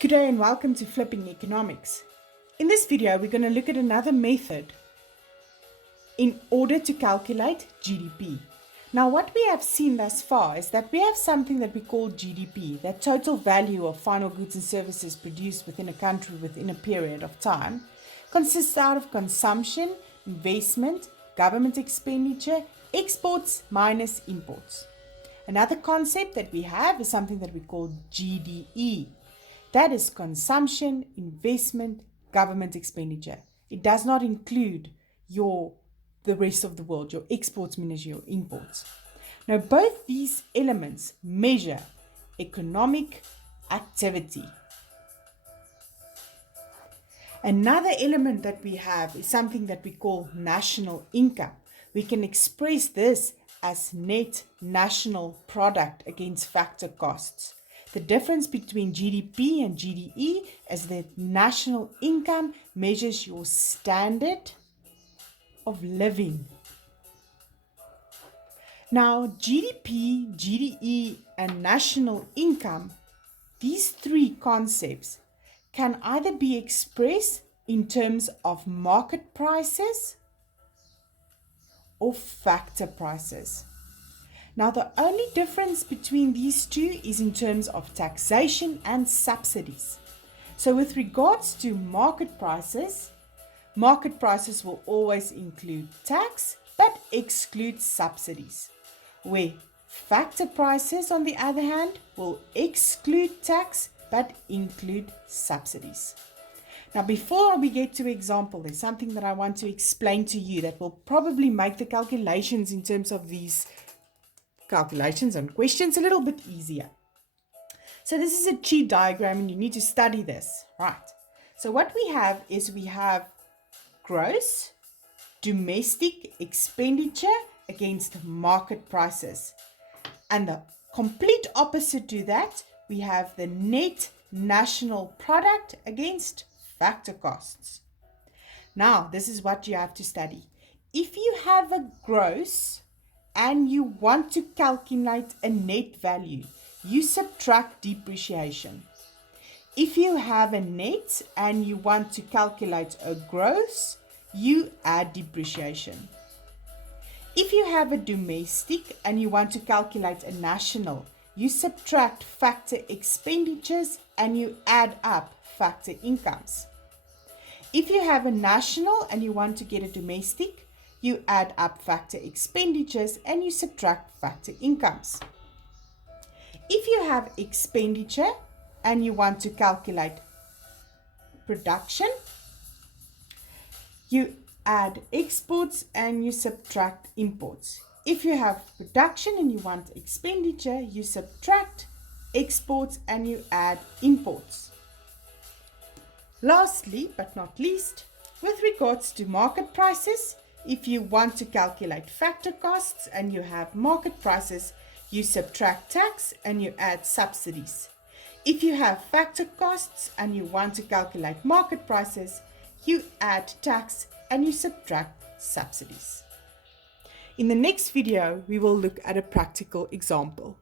Good day and welcome to Flipping Economics. In this video, we're going to look at another method in order to calculate GDP. Now, what we have seen thus far is that we have something that we call GDP, that total value of final goods and services produced within a country within a period of time, consists out of consumption, investment, government expenditure, exports minus imports. Another concept that we have is something that we call GDE. That is consumption, investment, government expenditure. It does not include the rest of the world, your exports minus your imports. Now, both these elements measure economic activity. Another element that we have is something that we call national income. We can express this as net national product against factor costs. The difference between GDP and GDE is that national income measures your standard of living. Now, GDP, GDE, and national income, these three concepts can either be expressed in terms of market prices or factor prices. Now, the only difference between these two is in terms of taxation and subsidies. So with regards to market prices will always include tax but exclude subsidies, where factor prices, on the other hand, will exclude tax but include subsidies. Now, before we get to example, there's something that I want to explain to you that will probably make the calculations in terms of these calculations and questions a little bit easier. So this is a cheat diagram and you need to study this, right? So what we have is we have gross domestic expenditure against market prices. And the complete opposite to that, we have the net national product against factor costs. Now, this is what you have to study. If you have a gross and you want to calculate a net value, you subtract depreciation. If you have a net and you want to calculate a gross, you add depreciation. If you have a domestic and you want to calculate a national, you subtract factor expenditures and you add up factor incomes. If you have a national and you want to get a domestic, you add up factor expenditures and you subtract factor incomes. If you have expenditure and you want to calculate production, you add exports and you subtract imports. If you have production and you want expenditure, you subtract exports and you add imports. Lastly, but not least, with regards to market prices, if you want to calculate factor costs and you have market prices, you subtract tax and you add subsidies. If you have factor costs and you want to calculate market prices, you add tax and you subtract subsidies. In the next video, we will look at a practical example.